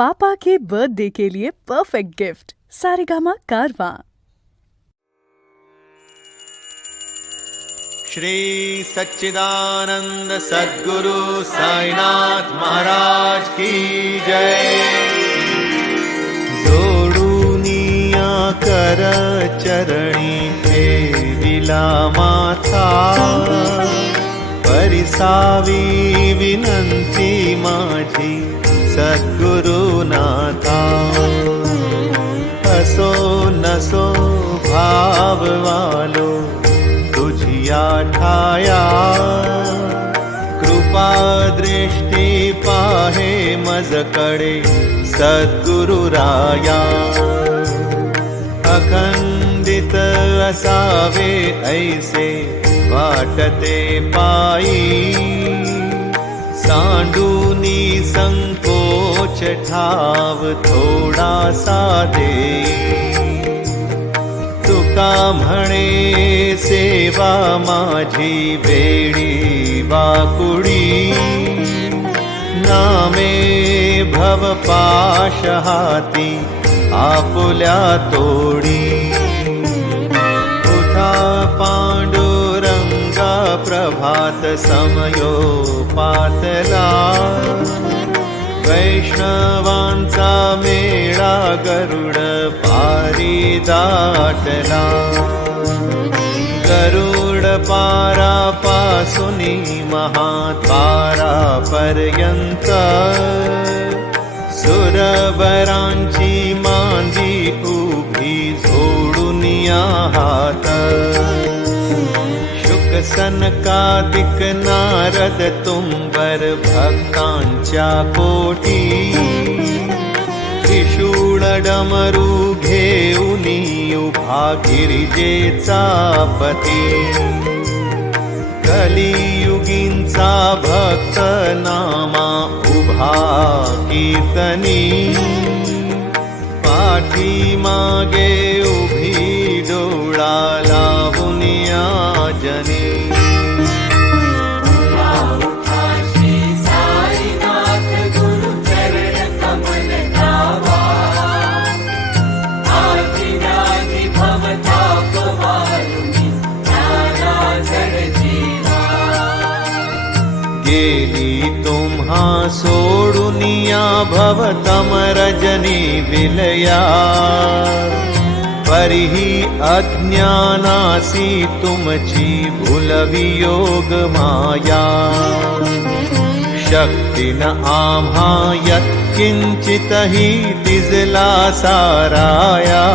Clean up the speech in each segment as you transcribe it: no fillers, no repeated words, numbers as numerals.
पापा के birthday के लिए perfect gift Saregama कारवां। श्री सच्चिदानंद सद्गुरु साईनाथ महाराज की जय। जोडूनिया कर चरणी ठेविला माथा, परिसावी विनंती माझी सद्गुरुनाथा। असो नसो भाववालो तुझिया ठाया, कृपा दृष्टी पाहे मजकडे सद्गुरुराया। अखंडित असावे ऐसे वाटते पायी, सांडूनी संकोच ठाव थोडासा देई। तुका म्हणे सेवा माझी वेडी वाकुडी, नामे भव पाश हाती आपुल्या तोडी। उठा पांडुरंगा प्रभात समयो पातला, वैष्णवांचा मेळा गरुड पारी दाटला। गरुड पारापासुनी महाद्वारा पर्यंत, सुरवरांची मांदी उभी जोडूनिया हात। शुक सनकादिक नारद तुंबर भक्तांच्या कोटी, त्रिशूळ डमरू घेऊनी उभा गिरिजेचा पती। कलियुगींचा भक्त नामा उभा कीर्तनी, पाठी मागे उभी डोळा लावुनिया जनी। गेली तुम्हा सोडुनिया भव तमरजनी विलया, परिही अज्ञानासी तुमची भुलवियोग माया। शक्तीन आम्हा यत्किंचितही दिजला साराया,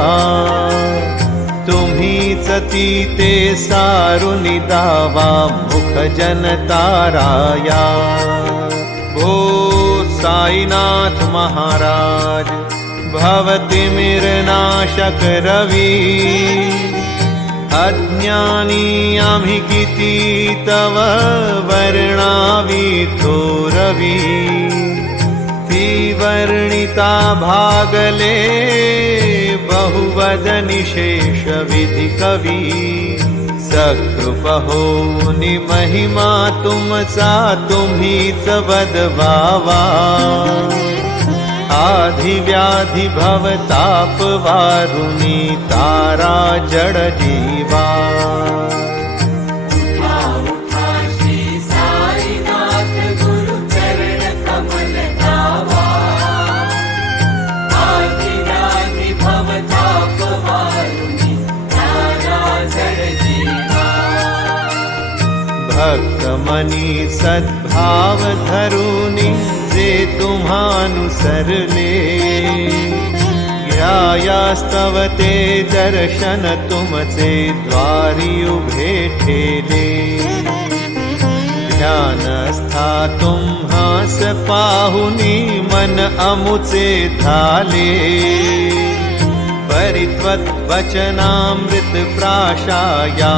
तुम्हीच ती ते सारुनी दावा मुख जनताराया। भो साईनाथ महाराज भवतिमिरनाशक रवी, अज्ञानी आम्ही किती तव वर्णावी थोरवी। ती वर्णिता भागले बहुवदनी शेष विधि कवी। सकृप होनी महिमा तुमचा तुम्हीच वदवावा, आधी व्याधी भवताप वारुनी तारा जड जीवा। भक्त मनी सद्भाव धरुनी जे तुम्हानुसरले, ध्यायास्तव ते दर्शन तुमचे द्वारी उभे ठेले। ध्यानस्था तुम्हास पाहुनी मन अमुचे झाले, परित्वत वचनामृत प्राशाया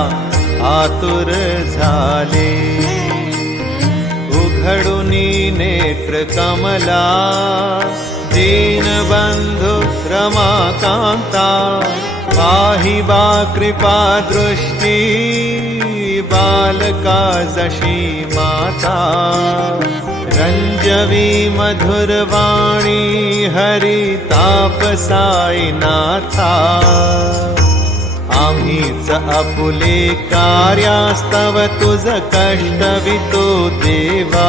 आतुर झाले। उघडुनी नेत्र कमला दीनबंधु रमाकांता, पाहि बा कृपा दृष्टी बालका जशी माता। संजवी मधुरवाणी हरी तापसाईनाथा आम्हीच आपुले कार्यास्तव तुझ कष्टवितो देवा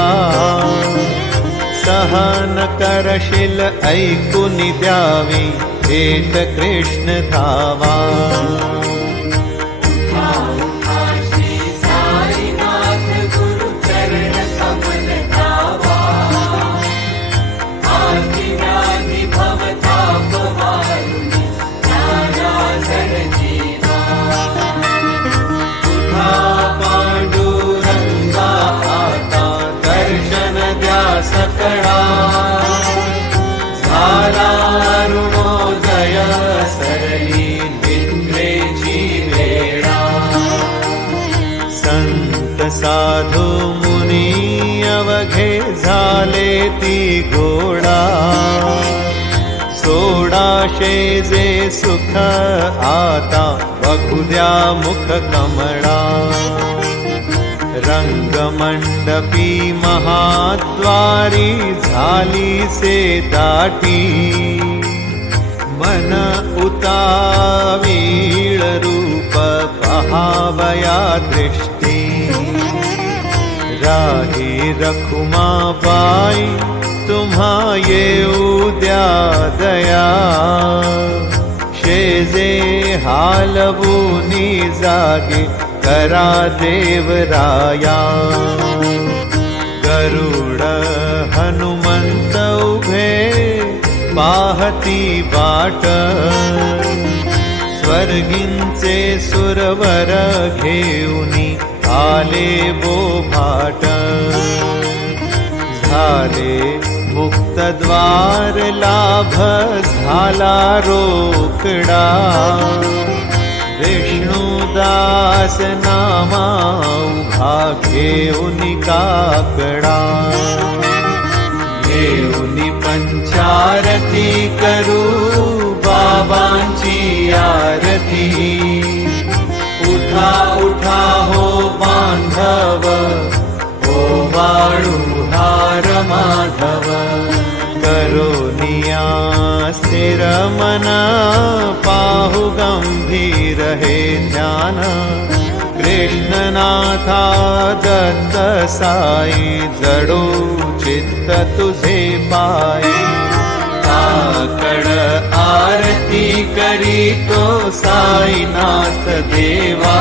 सहन करशील ऐकुनी द्यावी भेट कृष्ण धावा सकळा झाला अरुणोदय सरली निद्रेची वेळा संत साधू मुनी अवघे झाले ती गोडा सोडाशे जे सुख आता बघू द्या मुख कमळा रंगमंडपी महाद्वारी झाली से दाटी मन उतावीळ रूप पहावया दृष्टी राही रखुमाबाई तुम्हा येऊ द्या दया शेजे हालवूनी जागे करा देवराया गरुड हनुमंत उभे पाहती वाट स्वर्गींचे सुरवर घेऊनी आले बोभाट झाले मुक्त द्वार लाभ झाला रोकडा विष्णुदास नामा उभा घेऊनी काकडा घेऊनी पंचारती करू बाबांची आरती उठा उठा हो बांधव हो वाळू हार माधव करोनिया स्थिर मना पाहु गंभीर हे ध्यान कृष्णनाथा दत्त साई जडो चित्त तुझे पायी काकड आरती करी तो साईनाथ देवा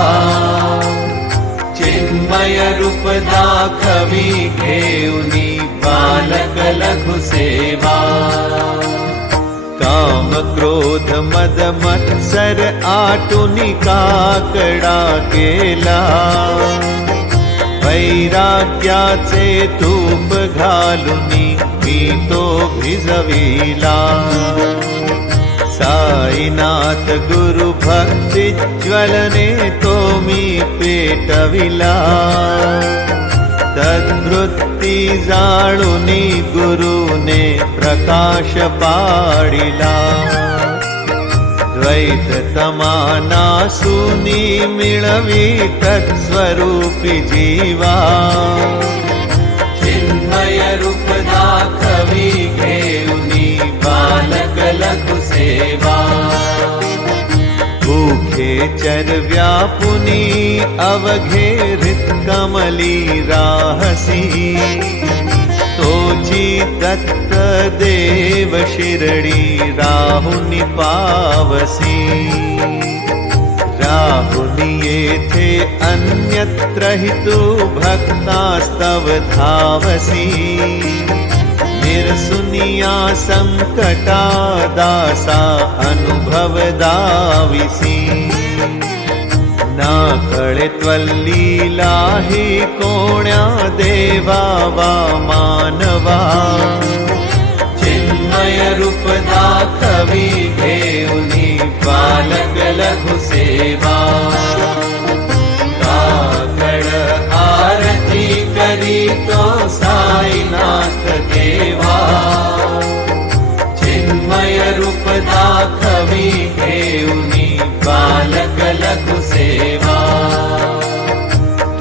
चिन्मय रूप दाखवी घेऊनी बालक लघु सेवा काम क्रोध मद मत्सर आटुनी काकडा केला वैराग्याचे तूप घालुनी मी तो भिजविला साईनाथ गुरु भक्ती ज्वलने तो मी पेटविला तद्वृत्ती जाळुनी गुरुने प्रकाश पाडिला द्वैत तमानासूनी मिळवी तत्स्वरूपी जीवा चिन्मय रूप दाखवी घेऊनी बालक लघु सेवा भूखे चरव्यापुनी अवघे कमली राहसी तोची दत्त देव शिरडी राहुनी पावसी राहुनी येथे अन्यत्र हि तू भक्तास्तव धावसी निरसुनिया संकटा दासा अनुभव दाविसी ना कळे त्वल्लीला हि कोण्या देवा वा मानवा चिन्मय रूप दाखवी घेऊनी बालक लघु सेवा काकड आरती करी तो साईनाथ देवा चिन्मय रूप दाखवी घेऊनी बालक लघु सेवा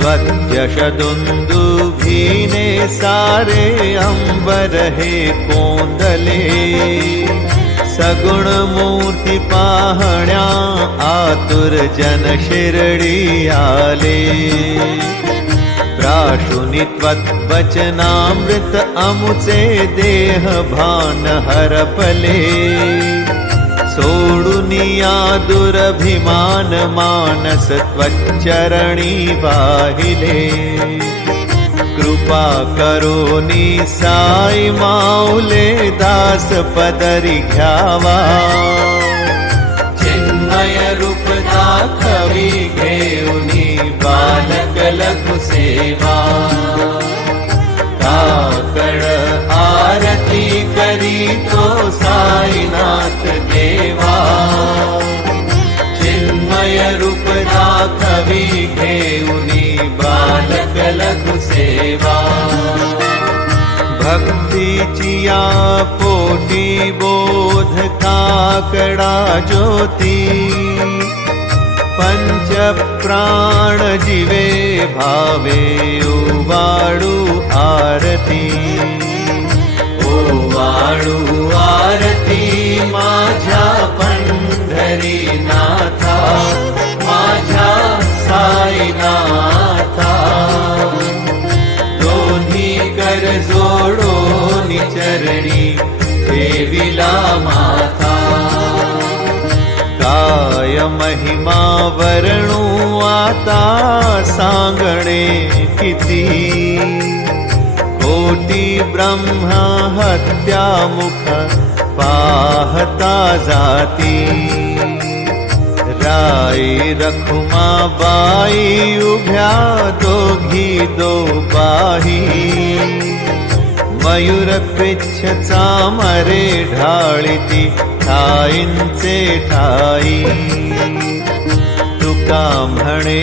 त्वद्यशदुन्दुभि कीने सारे अंबर हे कोंदले सगुण मूर्ती पाहण्या आतुर जन शिरडी आले प्राशुनी त्वद्वचनामृत अमुचे देह भान हरपले सोडुनिया दुरभिमान मानस त्वच्चरणी वाहिले कृपा करोनी साई माऊले दास पदरी घ्यावा चिन्मय रूप दाखवी घेऊनी बालक लघु सेवा काकड आरती करी तो साईनाथ देवा चिन्मय रूप दाखवी घेऊनी बालक लघु सेवा भक्तीची या पोटी बोध काकडा ज्योती पंच प्राण जीवे भावे उवाळू आरती ओवाळू आरती माझ्या पंढरी नाथा माझ्या साईनाथा दोन्ही कर जोडो निचरणी देविला माथा काय महिमा वर्णू आता सांगणे किती कोटी ब्रह्मा हत्या मुख पाहता जाती राई रखुमाबाई उभ्या दोघी दोबाही मयूर पिच्छ चामरे ढाळिती ठाईंचे ठाई तुका म्हणे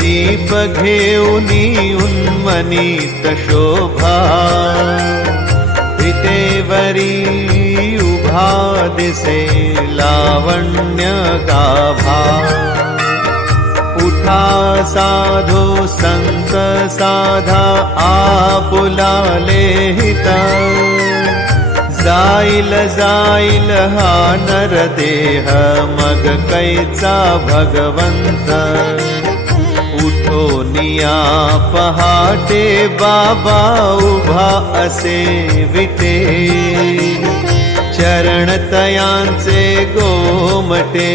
दीप घेऊनी उन्मनीत शोभा विटेवरी उभा दिसे लावण्य गाभा उठा साधो संत साधा आपुलाले हिता जाईल जाईल हा नरदेह मग कैचा भगवंत उठो निया पहाटे बाबा उभा असे विटे चरण तयांचे गोमटे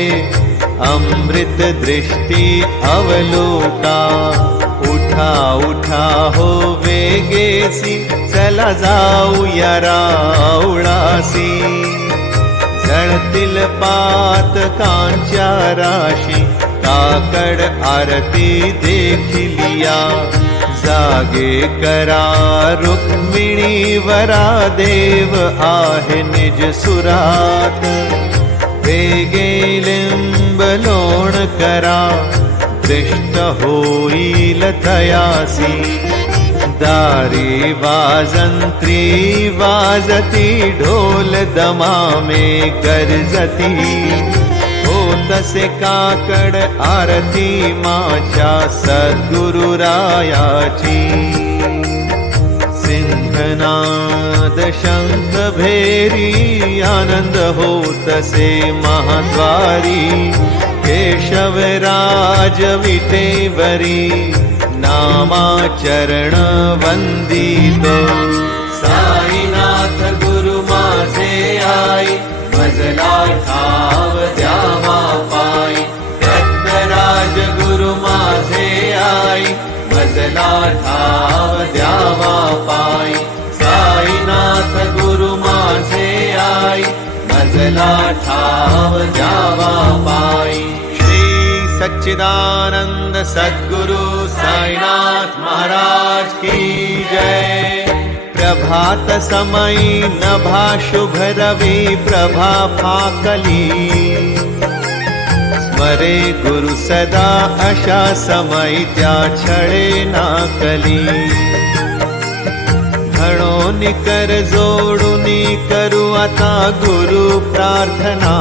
अमृत दृष्टी अवलोका उठा उठा हो वेगेसी चला जाऊया राऊळासी जळतील पातकांच्या राशी काकड आरती देखिलिया जागे करा रुक्मिणी वरा देव आहे निज सुरात वेगे लिंब लोण करा दृष्ट होईल तयासी दारी वाजंत्री वाजती ढोल दमामे गर्जती होतसे काकड आरती माझ्या सद्गुरुरायाची सिंहनाद शंख भेरी आनंद होतसे महाद्वारी केशवराज विटेवरी नामाचरण वंदितो साईनाथ गुरु माझे आई मजला ठाव द्यावा पायी रत्नराज गुरु माझे आई मजला ठाव द्यावा पायी साईनाथ गुरु माझे आई मजला ठाव द्यावा पायी सच्चिदानंद सद्गुरु साईनाथ महाराज की जय। प्रभात समयी नभा शुभ रवि प्रभा फाकली स्मरे गुरु सदा अशा समय त्या छळे नाकली घणो निकर जोडुनी करू आता गुरु प्रार्थना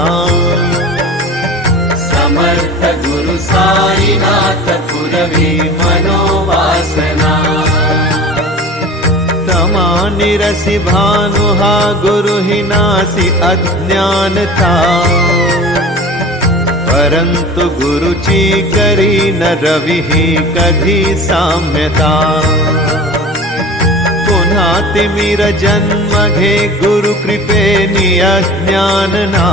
समर्थ गुरु साईनाथ पुरवी मनोवासना क्षमा निरसि भानुहा गुरु ही नासि अज्ञानता, परंतु गुरुची करी न रविहि कधी साम्यता। पुन्हा तिमिर जन्म घे गुरु कृपेनी अज्ञानना,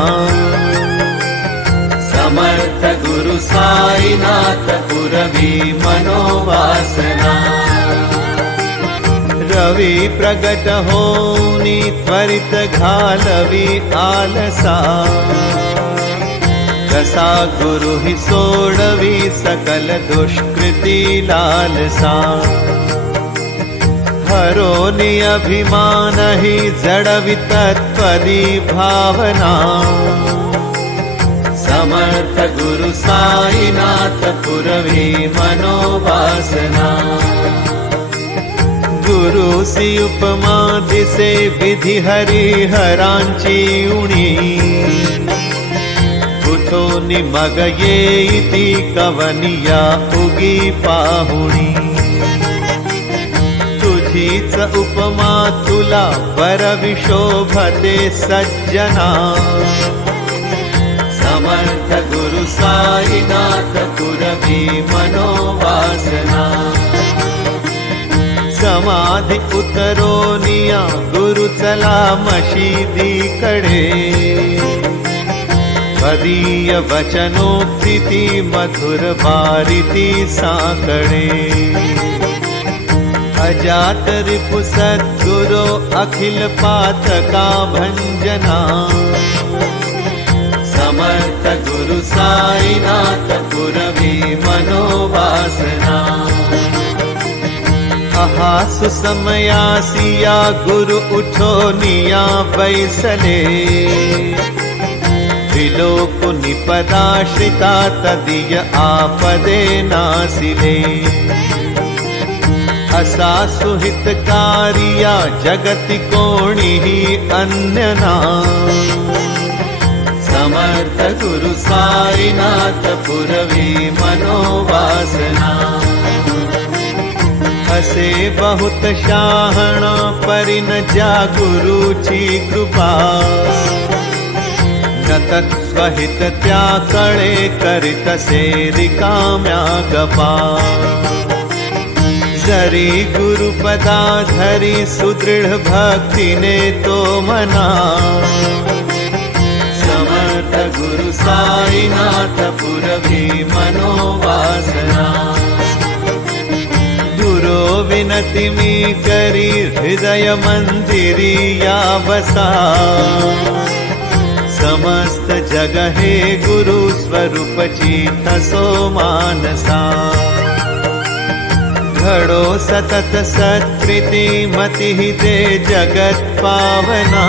समर्थ गुरु साईनाथ पुरवी मनोवासना। रवि प्रगट होनी त्वरित घालवी आलसा, कसा गुरु ही सोडवी सकल दुष्कृति लालसा। हरोनि अभिमान ही जड़वि तत्पदी भावना, समर्थ गुरु साईनाथ पुरवी मनोवासना। गुरु सी उपमा दिसे विधि हरिहरांची उणी, उठो निमग ये इति कवनिया उगी पाहुणी। तुझीच उपमा तुला वरविशोभते सज्जना, समर्थ गुरु साईनाथ पुरवी मनोवासना। समाधि उतरोनिया गुरु चला मशीदी कडे, पदीय वचनोक्ति मधुर बारिती साकड़े। अजात रिपु सद्गुरो अखिल पातका भंजना, समर्थ गुरु साईनाथ पुरवी मनोवासना। अहासु समयासिया गुरु उठो निया बैसले, त्रिलोक निपदाश्रिता तदीय आपदे नासिले। असा सुहितकारिया जगति कोणि ही अन्यना, समर्थ गुरु साईनाथ पुरवी मनोवासना। असे बहुत शाहणा परिन जा गुरुची कृपा, न तत्स्वहित त्या कळे करितसे रिकाम्या गपा। जरी गुरुपदा धरी सुदृढ भक्तीने तो मना, समर्थ गुरु साईनाथ पुरवी मनोवासना। गुरो विनति मी करी हृदय मंदिरी या बसा, समस्त जग हे गुरु स्वरूप चीथसो मानसा। घडो सतत सत्कृति मति दे जगत पावना,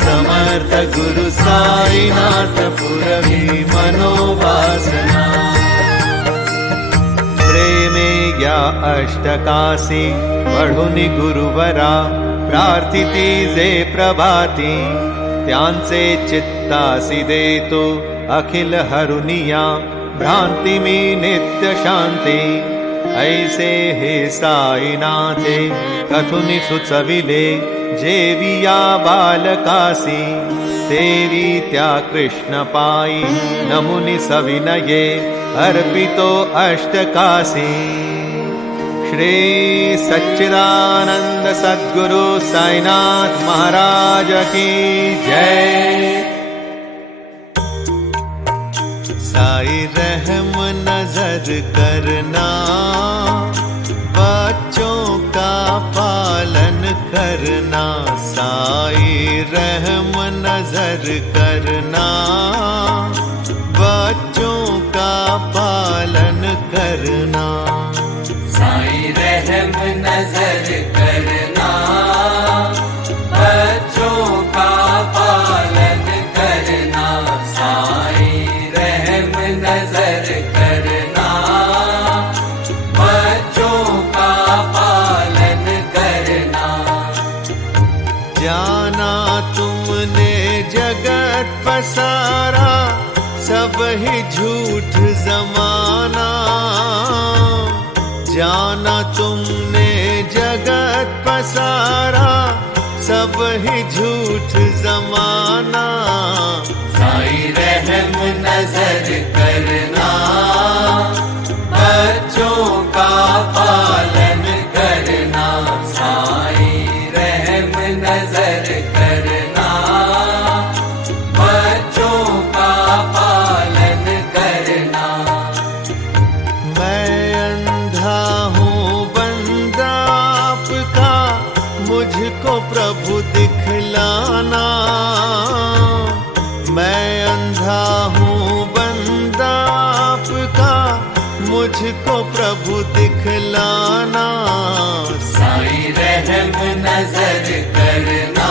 समर्थ गुरु साईनाथ पुरवी मनोवासना। प्रेमे या अष्टकासी पढुनि गुरुवरा, प्रार्थिती जे प्रभाती त्यांचे चित्तासी देतो अखिल हरुनिया। भ्रांति में नित्य शांति ऐसे हे साईनाथे, कथुनि सुचविले जेविया बालकासी। देवी त्या कृष्ण पाई नमुनि सविनये, अर्पितो अष्टकासी। श्री सच्चिदानंद सद्गुरु साईनाथ महाराज की जय। साई रहम नजर करना, बच्चों का पालन करना। साई रहम नजर करना, बच्चों का पालन करना। साई रहम नजर करना, बच्चों का पालन करना। साई रहम नजर करना, बच्चों का पालन करना। जाना तुमने जगत पसारा, सब ही झूठ जमाना। जाना तुमने जगत पसारा, सब ही झूठ जमाना। साईं रहम नजर करना, बच्चों का पालन करना। साईं रहम नजर करना, बच्चों का पालन करना। मैं अंधा हूँ बंदा आपका, मुझको प्रभु दिखलाना। मैं अंधा हूँ बंदा आपका, मुझको प्रभु दिखलाना। साईं रहम नजर करना,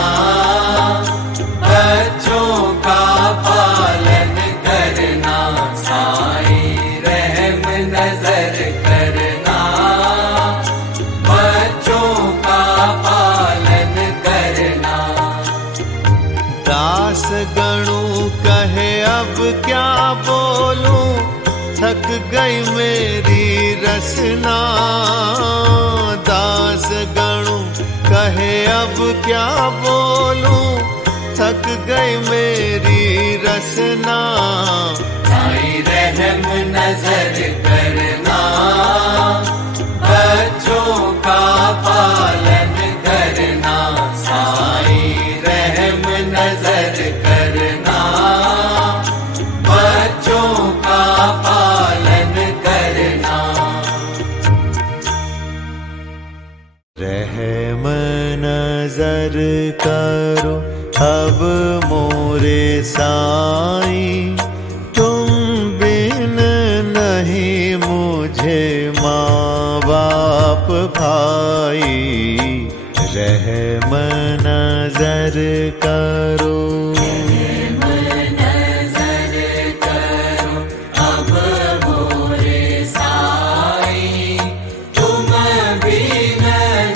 बच्चों का पालन करना। साईं रहम नजर करना, बच्चों का पालन करना। दास गणु कहे अब क्या बोलूं, थक गई मेरी रसना। दास गणु कहे अब क्या बोलूं, थक गई मेरी रसना। साईं रहम नजर करना, बच्चों का पालन करना। साईं रहम नजर करना, बच्चों का पालन करना। रहम नजर करो अब मोरे साईं, तुम बिन नहीं मुझे माँ बाप भाई। रहम नजर करो, अब मोरे साईं, तुम बिन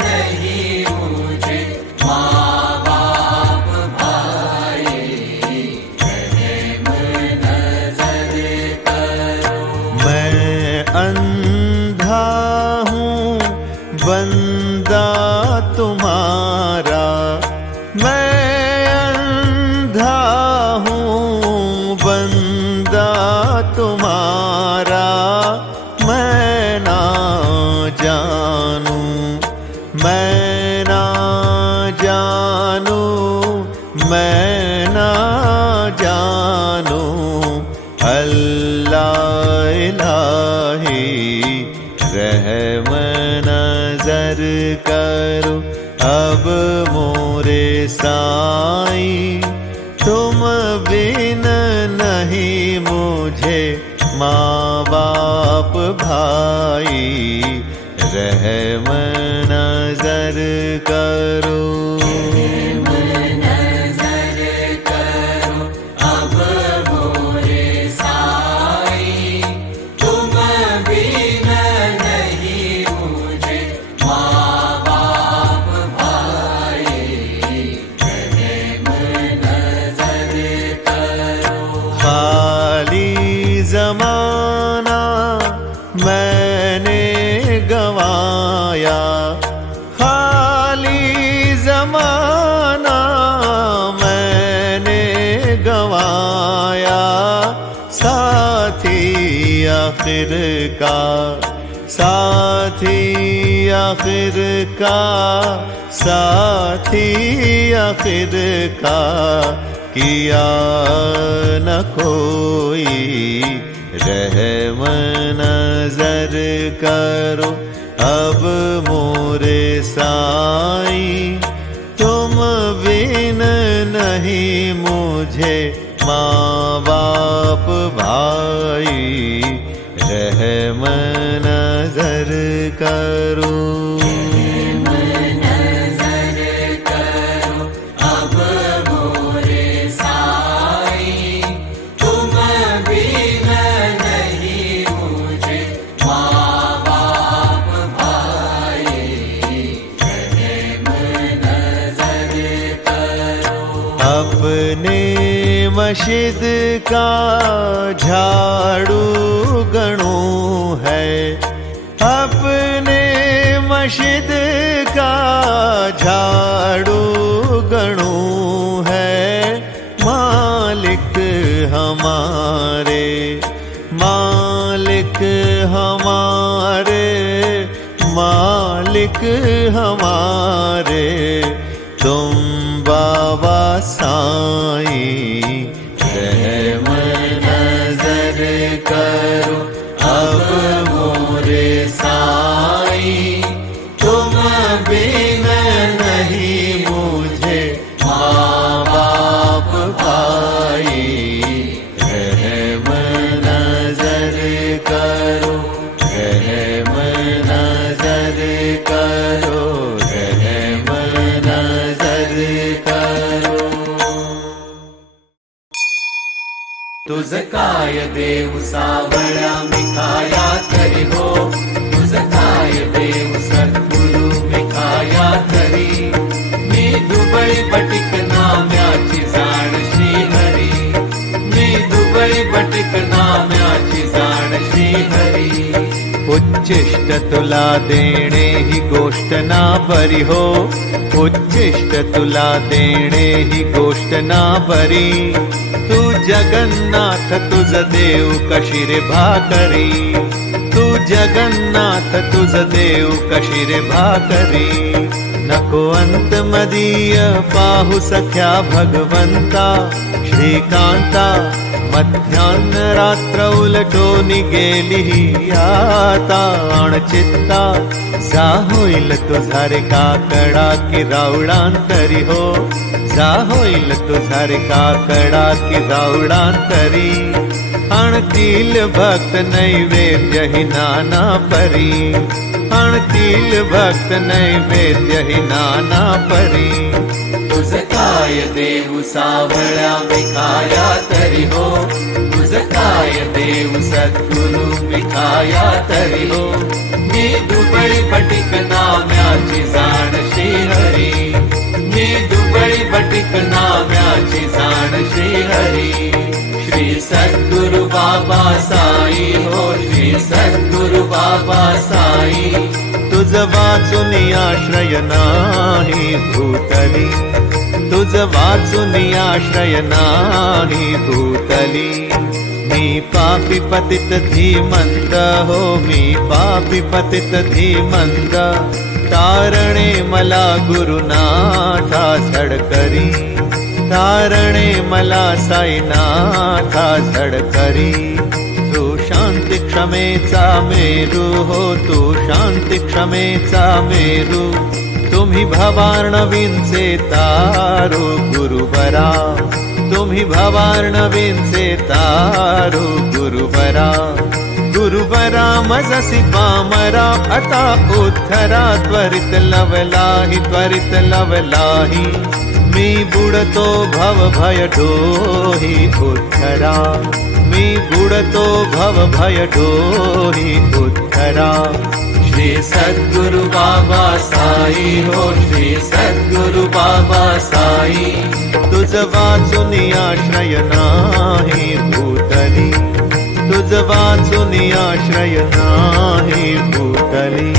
नहीं मुझे माँ बाप भाई। रहम नजर करो। मैं अंधा हूँ बंदा तुम्हारा। मैं अंधा हूँ बंदा तुम्हारा। मैं ना जानू, मैं ना जानू, मैं ना जानू। अल्लाह इलाही रहम नजर करो अब मोरे साईं, तुम बिन नहीं मुझे माँ बाप भाई। रहम नजर करो, नजर करो अब मोरे साईं, तुम बिन नहीं मुझे माँ बाप भाई। रहम नजर करो। खाली जमाना मैंने गवाया, खाली जमाना मैंने गवाया। साथी आखिर का, साथी आखिर का, साथी आखिर का किया न कोई। रहम नजर करो अब मोरे साईं, तुम बिन नहीं मुझे माँ बाप भाई। रहम नजर करो, नजर करो अब मोरे साईं, तुम बिन नहीं मुझे माँ बाप भाई। रहम नजर करो। अपने मस्जिद का झाड़ू गणू है, अपने मस्जिद का झाड़ू गणू है मालिक हमारे, मालिक हमारे, मालिक हमारे। तुम बाबा साईं रहम नजर करो अब मोरे साईं। तुम बिन नहीं मुझे माँ बाप भाई, रहम नजर करो, रहम नजर करो, रहम नजर करो। तुझ काय देव सावळ्या मिखाया तरी हो, तुझ काय देव सद्गुरु मिखाया तरी। मी दुबळी पटिक नाम्याची जाण श्रीहरी, मी दुबळी पटिक नाम्याची जाण श्रीहरी। उच्चिष्ट तुला देणे ही गोष्ट ना बरी हो, उच्चिष्ट तुला देणे ही गोष्ट ना बरी। तू जगन्नाथ तुझ देव कशी रे भाकरी, तू जगन्नाथ तुझ देव कशी रे भाकरी। नको अंत मदीय पाहू सख्या भगवंता, श्रीकांता मध्यान्न रात्र उलटून गेली आता। अणचित्ता जा होईल तुझा रे काकडा की रावडांतरी हो, जा होईल तुझा रे काकडा की रावडांतरी। आणतील भक्त नैवेद्य ही नाना परी, आणतील भक्त नैवेद्य ही नाना परी। तुझ काय देव सावळ्या मिखाया तरी हो, तुझ काय देव सद्गुरु मिखाया तरी हो। मी दुबळी पटिक नाम्याची जाण श्रीहरी, मी दुबळी पटिक नाम्याची जाण श्रीहरी। श्री सद्गुरु बाबा साई हो, श्री सद्गुरु बाबा साई। तुझ वाचून आश्रय नाही भूतली, तुझ वाचून आश्रय नाही भूतली। मी पापी पतित धीमंत हो, मी पापी पतित धीमंत। तारणे मला गुरुनाथा झडकरी, तारणे मला साईनाथा झडकरी। तू शांती क्षमेचा मेरू हो, तू शांती क्षमेचा मेरू। तुम्ही भवार्णवींचे तारो गुरुवरा, तुम्ही भवार्णवींचे तारो गुरुवरा। गुरुवरा मजसी पामरा आता उद्धरा, त्वरित लवलाही, त्वरित लवलाही। मी बुडतो भव भय डोही उद्धरा, मी बुडतो भव भय डोही उद्धरा। श्री सद्गुरु बाबा साई हो, श्री सद्गुरु बाबा साई। तुझ वाचून आश्रय नाही भूतली, तुझ वाचून आश्रय नाही भूतली।